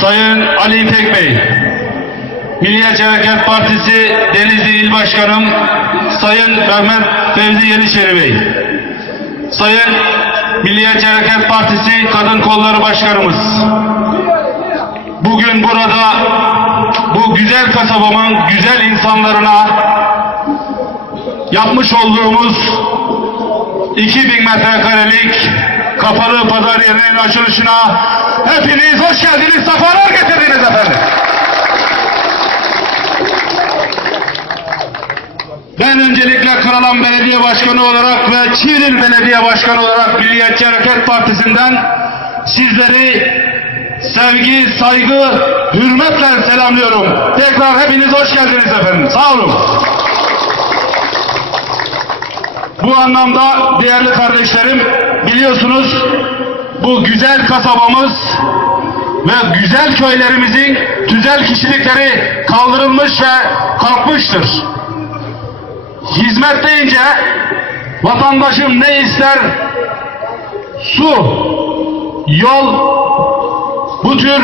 Sayın Ali İpek Bey, Milliyetçi Hareket Partisi Denizli İl Başkanım Sayın Mehmet Fevzi Yeniçeri Bey, Sayın Milliyetçi Hareket Partisi Kadın Kolları Başkanımız, bugün burada bu güzel kasabamın güzel insanlarına yapmış olduğumuz 2000 metrekarelik kapalı pazar yerinin açılışına hepiniz hoş geldiniz, sefalar getirdiniz efendim. Ben öncelikle Karalan Belediye Başkanı olarak ve Çiğdil Belediye Başkanı olarak Milliyetçi Hareket Partisi'nden sizleri sevgi, saygı, hürmetle selamlıyorum. Tekrar hepiniz hoş geldiniz efendim. Sağ olun. Bu anlamda değerli kardeşlerim biliyorsunuz bu güzel kasabamız ve güzel köylerimizin güzel kişilikleri kaldırılmış ve kalkmıştır. Hizmet deyince vatandaşım ne ister? Su, yol, bu tür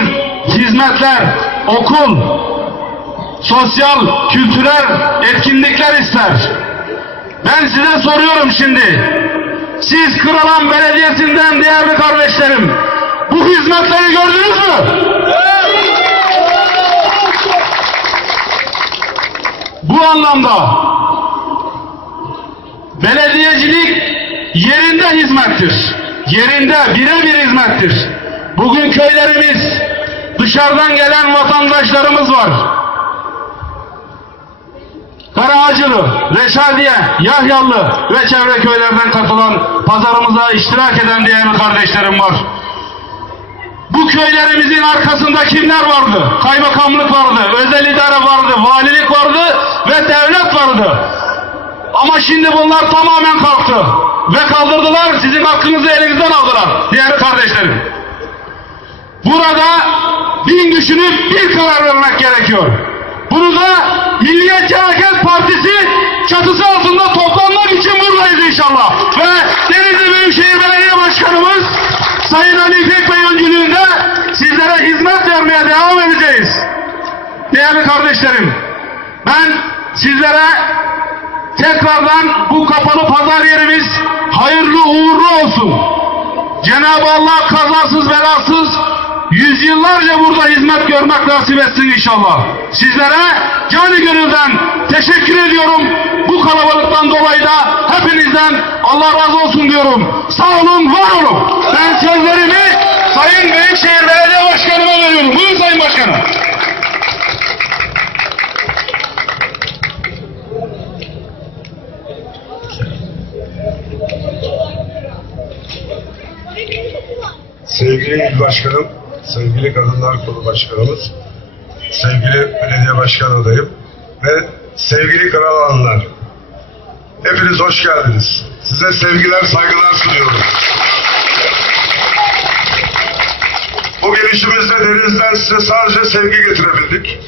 hizmetler, okul, sosyal, kültürel etkinlikler ister. Ben size soruyorum şimdi. Siz Kıralan Belediyesi'nden değerli kardeşlerim bu hizmetleri gördünüz mü? Bu anlamda belediyecilik yerinde hizmettir. Yerinde birebir hizmettir. Bugün köylerimiz dışarıdan gelen vatandaşlarımız var. Karaağacılı, Reşadiye, Yahyalı ve çevre köylerden katılan pazarımıza iştirak eden değerli kardeşlerim var. Bu köylerimizin arkasında kimler vardı? Kaymakamlık vardı, özel idare vardı, valilik vardı ve devlet vardı. Ama şimdi bunlar tamamen kalktı. Ve kaldırdılar, sizin hakkınızı elinizden aldılar değerli kardeşlerim. Burada bin düşünüp bir karar vermek gerekiyor. Bunu da Milliyetçi Hareket Partisi çatısı altında toplanmak için buradayız inşallah. Ve Denizli Büyükşehir Belediye Başkanımız Sayın Ali İpek Bey öncülüğünde sizlere hizmet vermeye devam edeceğiz. Değerli kardeşlerim, ben sizlere tekrardan bu kapalı pazar yerimiz hayırlı uğurlu olsun. Cenab-ı Allah kazasız belasız yüzyıllarca burada hizmet görmek nasip etsin inşallah. Sizlere canı gönülden teşekkür ediyorum. Bu kalabalıktan dolayı da hepinizden Allah razı olsun diyorum. Sağ olun, var olun. Ben sözlerimi Sayın Büyükşehir Belediye Başkanı'na veriyorum. Buyurun Sayın Başkanım. Sevgili il başkanım, sevgili kadınlar kolu başkanımız, sevgili belediye başkan adayım ve sevgili karavanlar. Hepiniz hoş geldiniz. Size sevgiler, saygılar sunuyorum. Bu gelişimizde denizden size sadece sevgi getirebildik.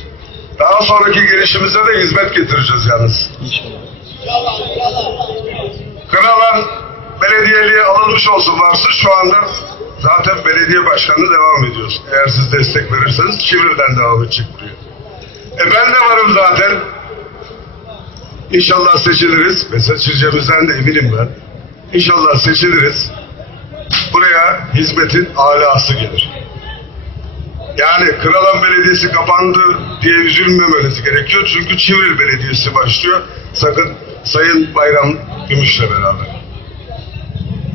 Daha sonraki gelişimizde de hizmet getireceğiz yalnız. Kıralan belediyeliğe alınmış olsun varsa şu anda zaten belediye başkanı devam ediyoruz. Eğer siz destek verirseniz Çivril'den devam edecek buraya. E ben de varım zaten. İnşallah seçiliriz. Ve seçileceğimizden de eminim ben. İnşallah seçiliriz. Buraya hizmetin alası gelir. Yani Kıralan Belediyesi kapandı diye üzülmemeniz gerekiyor. Çünkü Çivril Belediyesi başlıyor. Sakın Sayın Bayram Gümüş'le beraber.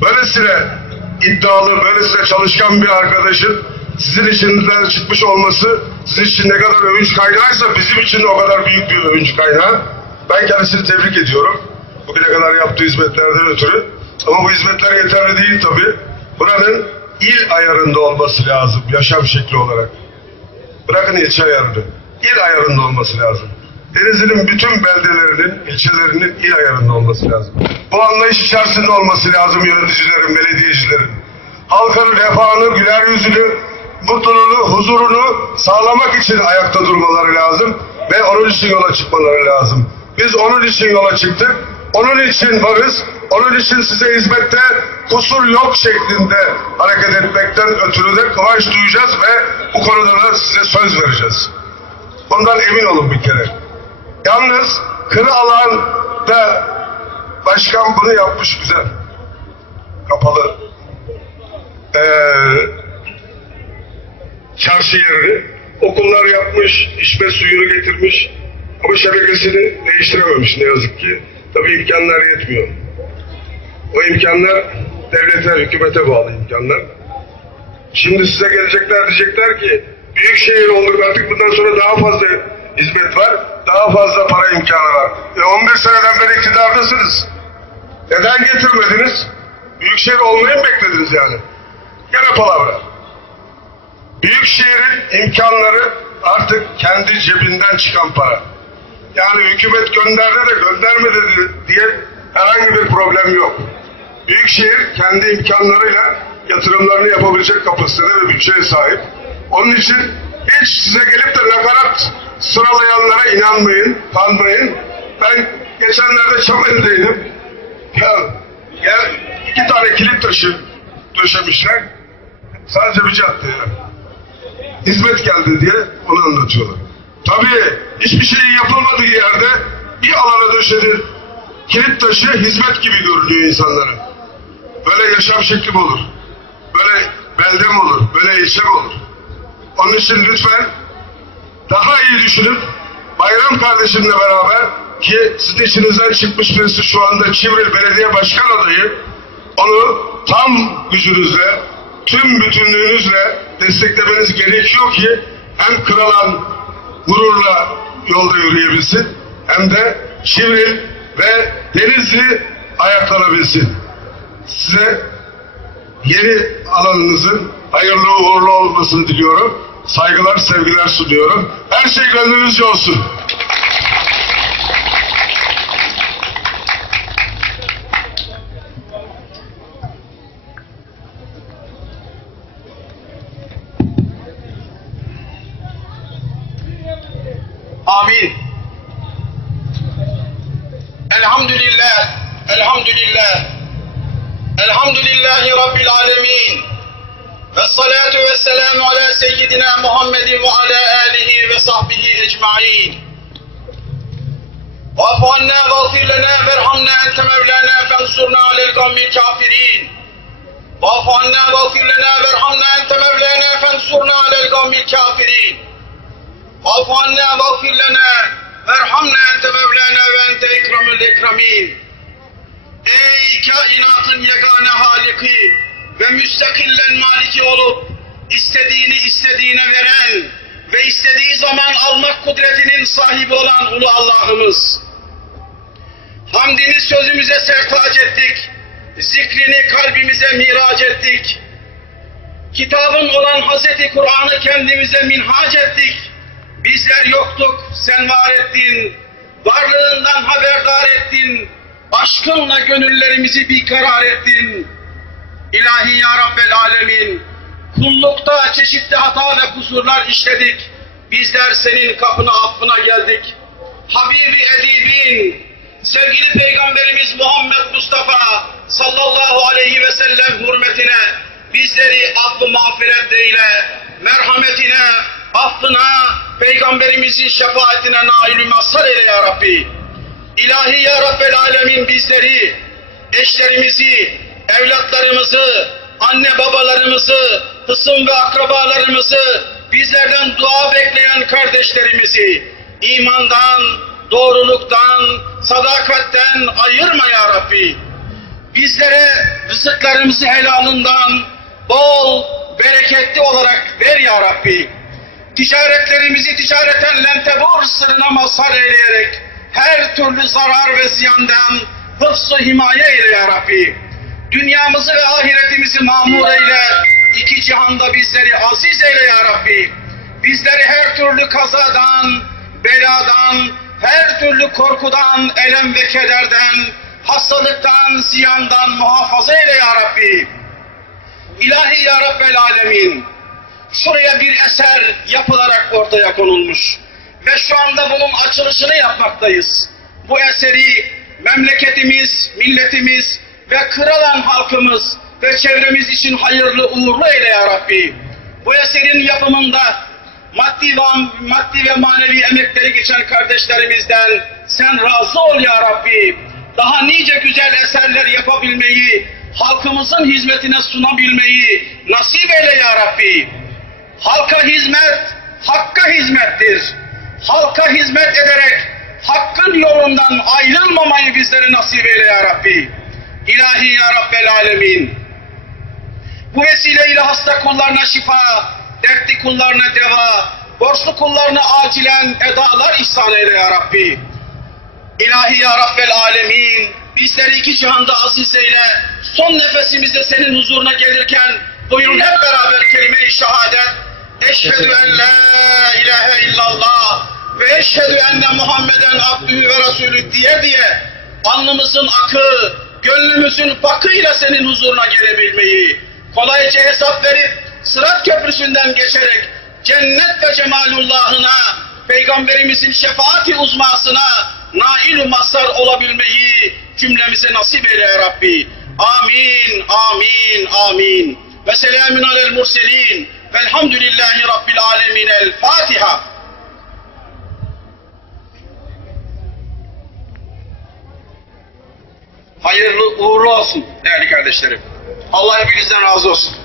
Böylesine iddialı, böylesine çalışkan bir arkadaşın sizin içinden çıkmış olması sizin için ne kadar övünç kaynağıysa bizim için o kadar büyük bir övünç kaynağı. Ben kendisini tebrik ediyorum. Bugüne kadar yaptığı hizmetlerden ötürü. Ama bu hizmetler yeterli değil tabii. Buranın il ayarında olması lazım yaşam şekli olarak. Bırakın ilçe ayarını. İl ayarında olması lazım. Denizli'nin bütün beldelerinin, ilçelerinin il ayarında olması lazım. Bu anlayış içerisinde olması lazım yöneticilerin, belediyecilerin. Halkın refahını, güler yüzünü, mutluluğunu, huzurunu sağlamak için ayakta durmaları lazım ve onun için yola çıkmaları lazım. Biz onun için yola çıktık, onun için varız Onun için size hizmette kusur yok şeklinde hareket etmekten ötürü de kıvanç duyacağız ve bu konuda da size söz vereceğiz. Bundan emin olun bir kere. Yalnız kırı alanda başkan bunu yapmış güzel. Kapalı. Ee, çarşı yerini okullar yapmış, içme suyunu getirmiş ama şebekesini değiştirememiş ne yazık ki. Tabii imkanlar yetmiyor. O imkanlar devlete, hükümete bağlı imkanlar. Şimdi size gelecekler diyecekler ki büyük şehir olduk artık bundan sonra daha fazla hizmet var, daha fazla para imkanı var. E 11 seneden beri iktidardasınız. Neden getirmediniz? Büyükşehir olmayı mı beklediniz yani? Gene palavra. Büyükşehir'in imkanları artık kendi cebinden çıkan para. Yani hükümet gönderdi de göndermedi diye herhangi bir problem yok. Büyükşehir kendi imkanlarıyla yatırımlarını yapabilecek kapasitede ve bütçeye sahip. Onun için hiç size gelip de nakarat sıralayanlara inanmayın, kanmayın. Ben geçenlerde Çameli'deydim. Ya, ya iki tane kilit taşı döşemişler. Sadece bir cadde ya. Hizmet geldi diye onu anlatıyorlar. Tabii hiçbir şey yapılmadığı yerde bir alana döşenir. Kilit taşı hizmet gibi görünüyor insanlara. Böyle yaşam şekli mi olur? Böyle belde mi olur? Böyle ilçe mi olur? Onun için lütfen daha iyi düşünüp Bayram kardeşimle beraber ki sizin içinizden çıkmış birisi şu anda Çivril Belediye Başkan adayı onu tam gücünüzle tüm bütünlüğünüzle desteklemeniz gerekiyor ki hem Kıralan gururla yolda yürüyebilsin hem de Çivril ve Denizli ayaklanabilsin. Size yeni alanınızın hayırlı uğurlu olmasını diliyorum. Saygılar, sevgiler sunuyorum. Her şey gönlünüzce olsun. Sahbihi ecma'in. Vafu anna ve gfir lena verhamna ente mevlana fensurna alel kavmil kafirin. Vafu anna ve gfir lena verhamna ente mevlana fensurna alel kavmil kafirin. Vafu anna ve gfir lena verhamna ente mevlana ve ente ikramül ekramin. Ey kainatın yegane haliki ve müstakillen maliki olup istediğini istediğine veren ve istediği zaman almak kudretinin sahibi olan ulu Allah'ımız. Hamdini sözümüze sertaç ettik, zikrini kalbimize miraç ettik. Kitabın olan Hazreti Kur'an'ı kendimize minhac ettik. Bizler yoktuk, sen var ettin, varlığından haberdar ettin, aşkınla gönüllerimizi bir karar ettin. İlahi ya Rabbel Alemin, kullukta çeşitli hata ve kusurlar işledik. Bizler senin kapına affına geldik. Habibi Edibin, sevgili Peygamberimiz Muhammed Mustafa sallallahu aleyhi ve sellem hürmetine bizleri affı mağfiret eyle, merhametine, affına, Peygamberimizin şefaatine nail mazhar eyle ya Rabbi. İlahi ya Rabbel Alemin bizleri, eşlerimizi, evlatlarımızı, anne babalarımızı, hısım ve akrabalarımızı, bizlerden dua bekleyen kardeşlerimizi, imandan, doğruluktan, sadakatten ayırma ya Rabbi. Bizlere rızıklarımızı helalından bol, bereketli olarak ver ya Rabbi. Ticaretlerimizi ticareten lentebur sırrına mazhar eyleyerek her türlü zarar ve ziyandan hıfzı himaye eyle ya Rabbi. Dünyamızı ve ahiretimizi mamur eyle. İki cihanda bizleri aziz eyle ya Rabbi. Bizleri her türlü kazadan, beladan, her türlü korkudan, elem ve kederden, hastalıktan, ziyandan muhafaza eyle ya Rabbi. İlahi ya Rabbel Alemin. Şuraya bir eser yapılarak ortaya konulmuş. Ve şu anda bunun açılışını yapmaktayız. Bu eseri memleketimiz, milletimiz ve kıralan halkımız ve çevremiz için hayırlı uğurlu eyle ya Rabbi. Bu eserin yapımında maddi ve, maddi ve manevi emekleri geçen kardeşlerimizden sen razı ol ya Rabbi. Daha nice güzel eserler yapabilmeyi, halkımızın hizmetine sunabilmeyi nasip eyle ya Rabbi. Halka hizmet, hakka hizmettir. Halka hizmet ederek hakkın yolundan ayrılmamayı bizlere nasip eyle ya Rabbi. İlahi ya Rabbel Alemin. Bu vesileyle hasta kullarına şifa, dertli kullarına deva, borçlu kullarına acilen edalar ihsan eyle ya Rabbi. İlahi ya Rabbel Alemin, bizleri iki cihanda aziz eyle, son nefesimizde senin huzuruna gelirken buyurun hep beraber kelime-i şehadet, Eşhedü en la ilahe illallah ve eşhedü enne Muhammeden abdühü ve resulü diye diye alnımızın akı, gönlümüzün fakıyla senin huzuruna gelebilmeyi, kolayca hesap verip sırat köprüsünden geçerek cennet ve cemalullahına, peygamberimizin şefaati uzmasına nail mazhar olabilmeyi cümlemize nasip eyle ya Rabbi. Amin, amin, amin. Ve selamun alel murselin. Velhamdülillahi Rabbil alemin. El Fatiha. Hayırlı uğurlu olsun değerli kardeşlerim. Allah hepinizden razı olsun.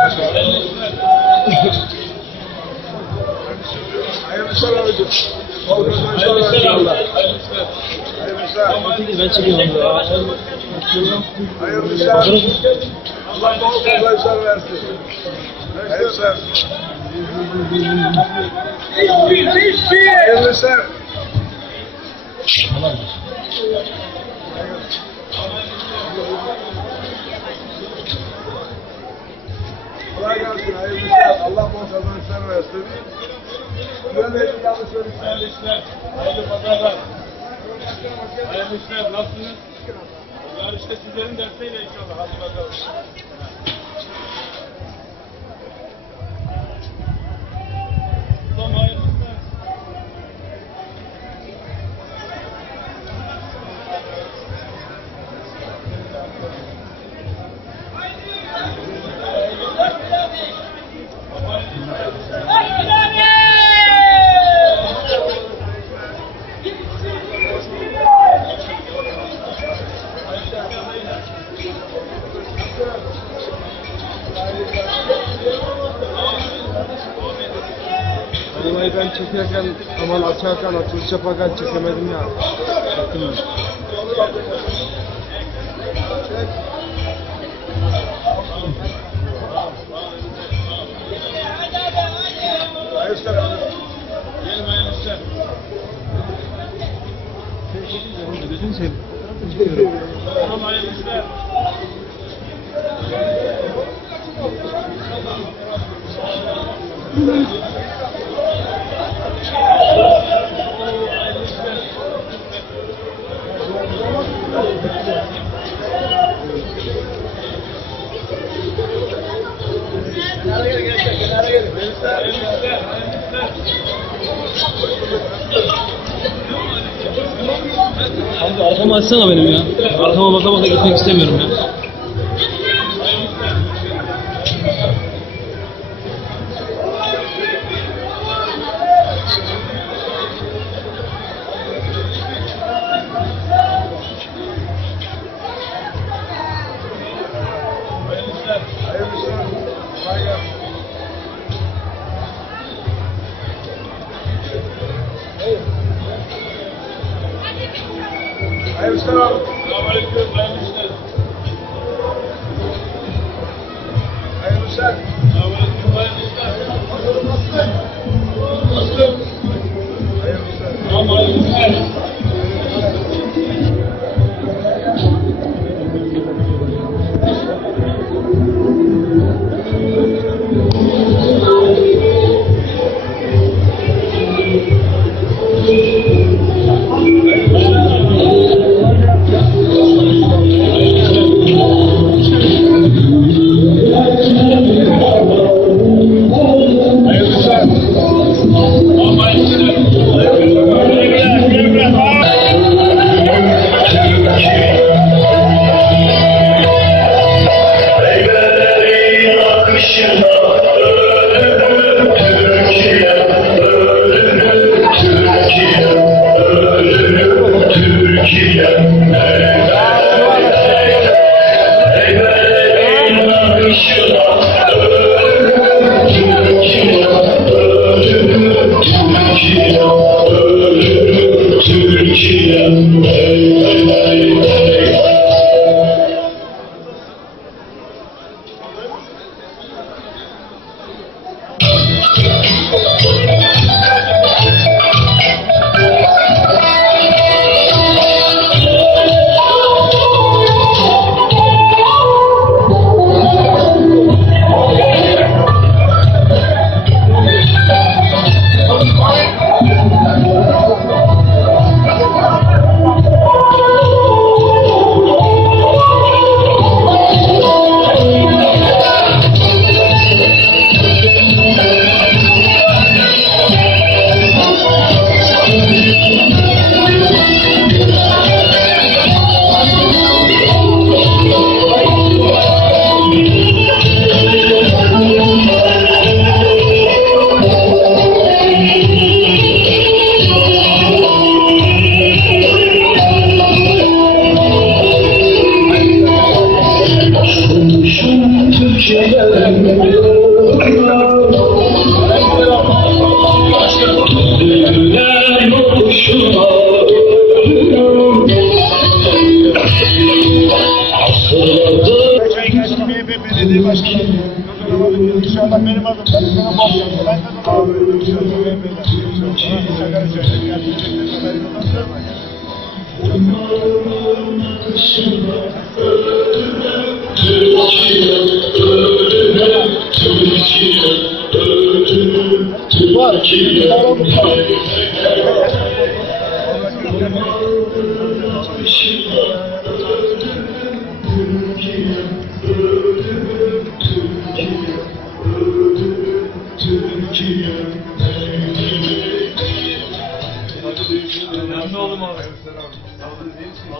Hayırlı işler. Hayırlı işler abicim. Bol kazançlar Hayırlı versin işler. Allah. Hayırlı işler. Hayırlı işler. Ben çekiyorum. Hayırlı işler. Allah bol kazançlar versin. Hayırlı işler. Hayırlı Allah bol kazançlar versin. Böyle yanlış söylesin. Hayırlı işler. Hayırlı pazarlar. Hayırlı işler. Nasılsınız? Bunlar işte sizlerin dersiyle inşallah. Hadi bakalım. Arabayı ben çekerken, aman açarken, açılış yaparken çekemedim ya. Çektim. İşler. Gözünü seveyim. Tamam hayırlı işler. Abi arkamı açsana benim ya. Arkama baka baka gitmek istemiyorum ya.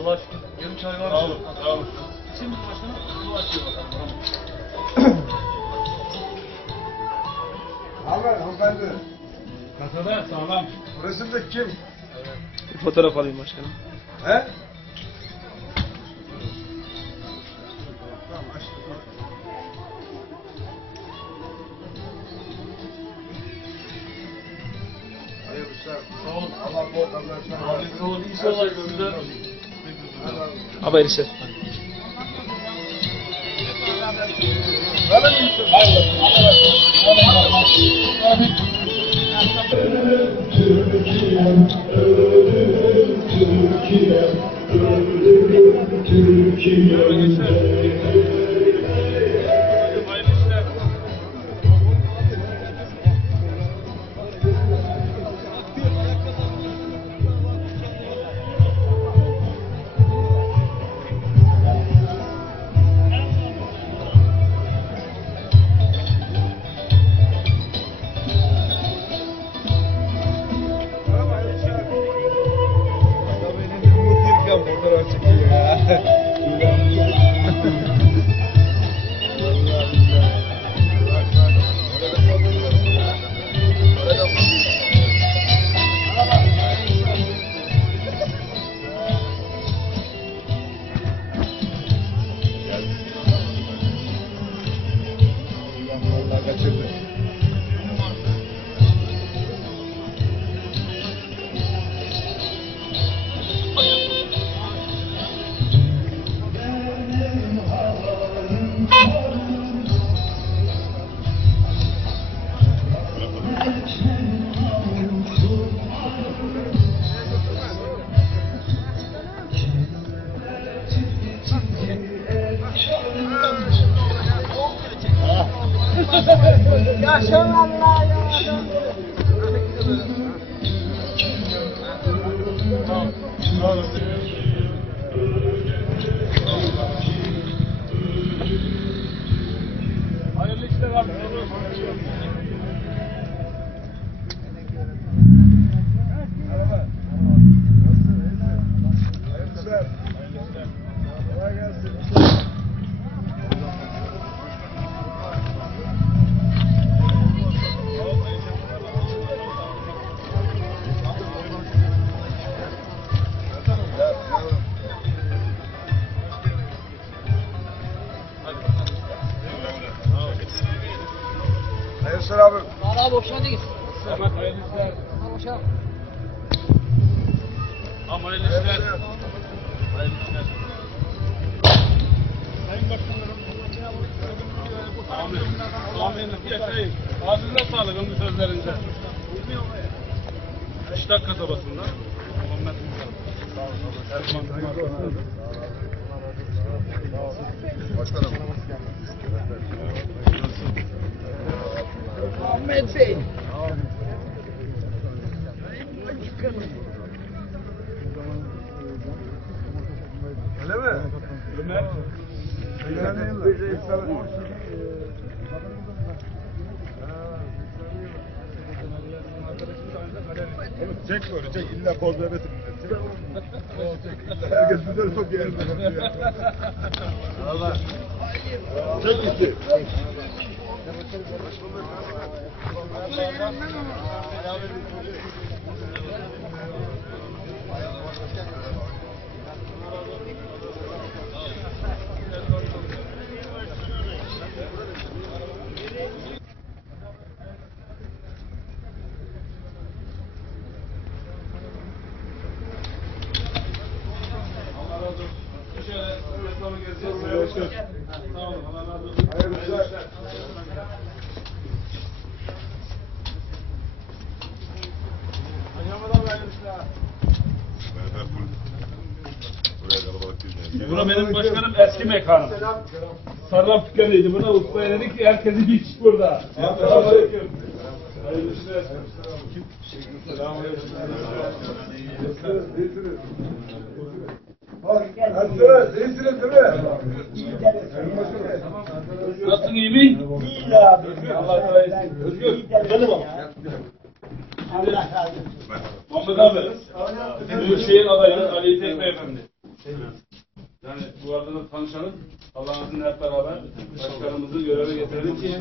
Allah aşkına. Yarım çay var. Sağ olun. Sağ olun. Şimdi başkanım. Bu açıyor bakalım. Haber hanımefendi. Kasada sağlam. Resimde kim? Bir fotoğraf alayım başkanım. He? Sağ olun. Allah bol kazançlar. Sağ olun. İnşallah sizler. Haber işler. Türkiye'm ölürüm Türkiye'm ölürüm Türkiye'm Hayırlı Çek böyle çek illa poz vermesin. Herkes güzel top yerinde. Allah. Çek gitti. Şöyle Sağ olun. Hayırlı işler. Bura benim başkanım eski mekanım. Sarraf dükkanıydı. Buna ustaya dedik ki herkesi bir iç burada. Selamünaleyküm. Hayırlı işler. Nasılsınız? Nasılsın iyi mi? İyi abi. Allah razı olsun. Özgür. Benim abi. Mahmut abi. Büyükşehir adayı Ali İtek Beyefendi. Yani bu arada da tanışalım. Allah'ın izniyle hep beraber başkanımızı göreve getirelim ki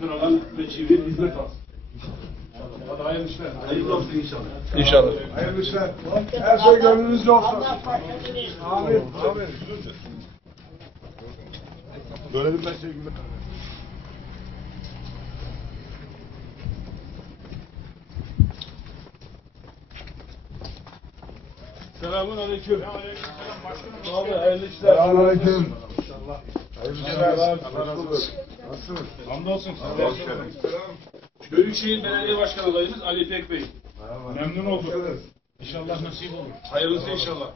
kralan ve çivi hizmet alsın. Hadi hayırlı işler. Hayırlı olsun inşallah. İnşallah. Hayırlı işler. Her şey gönlünüzce olsun. Amin. Amin. Böyle bir şey gibi. Selamun aleyküm. Abi hayırlı işler. Selamünaleyküm. Nasılsınız? Hamdolsun. Büyükşehir Belediye Başkanı adayımız Ali İpek Bey. Memnun olduk. İnşallah nasip olur. Hayırlısı inşallah.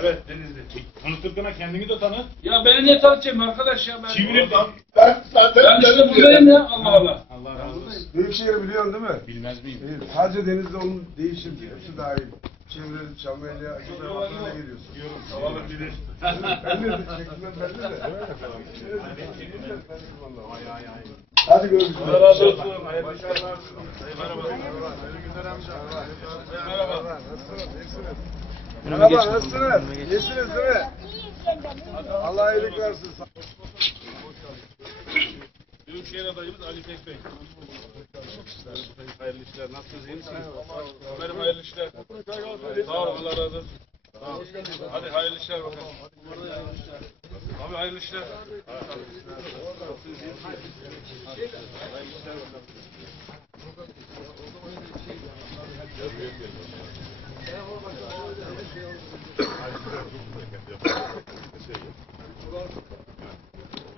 Evet Denizli. Tanıtırken kendini de tanıt. Ya beni niye tanıtacağım arkadaş ya ben. Çivril. Ben zaten Ben işte buradayım ya Allah Allah. Allah razı olsun. Büyükşehir'i biliyorsun değil mi? Bilmez miyim? İyi. Sadece denizde onun değişir. Hepsi dahil. Çevre, Çamlıheli, Acıda, Batı'na geliyorsun. Sağlık bilir. Ben de çekimden belli de. Hadi görüşürüz. Allah razı olsun. Hayırlı işler. Merhaba. Merhaba. Merhaba, nasılsınız? İyisiniz değil mi? Allah iyilik versin. Büyükşehir adayımız Ali Tek Bey. Hayırlı işler. Nasılsınız? iyi misiniz? Ömer'im hayırlı işler. Sağ ol. Allah razı olsun. Ol. Hadi hayırlı işler bakalım. Abi hayırlı işler.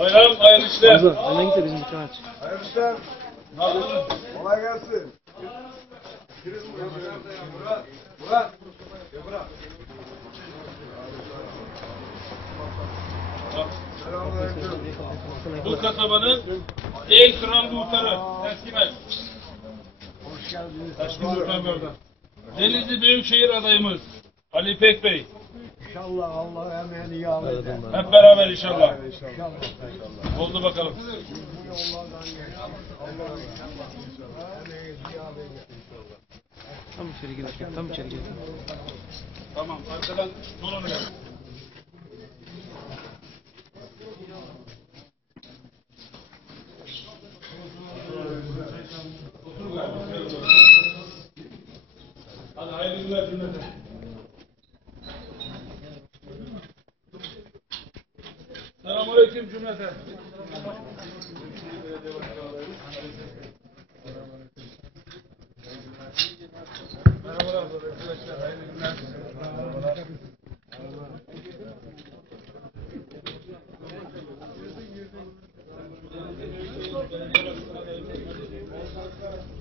Bayram hayırlı işler. Hayırlı işler. Nasılsın? Kolay gelsin. Murat. Murat. Murat. Bu kasabanın en kral muhtarı. Eskimen. Hoş geldiniz. Muhtar burada. Denizli Büyükşehir adayımız Ali İpek Bey. İnşallah Allah emeğini yağlı eder. Hep beraber inşallah. İnşallah. Oldu bakalım. Tam içeri girerken, tam içeri girerken. Tamam arkadan dolanın. Hadi hayırlı günler cümlete. Selamünaleyküm cümlete. Merhabalar arkadaşlar. Hayırlı günler. Allah aşkına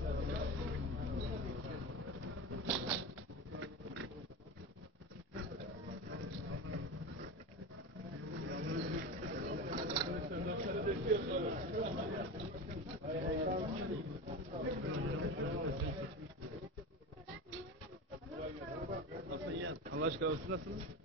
olsun nasılsınız? Allah sağ olsun.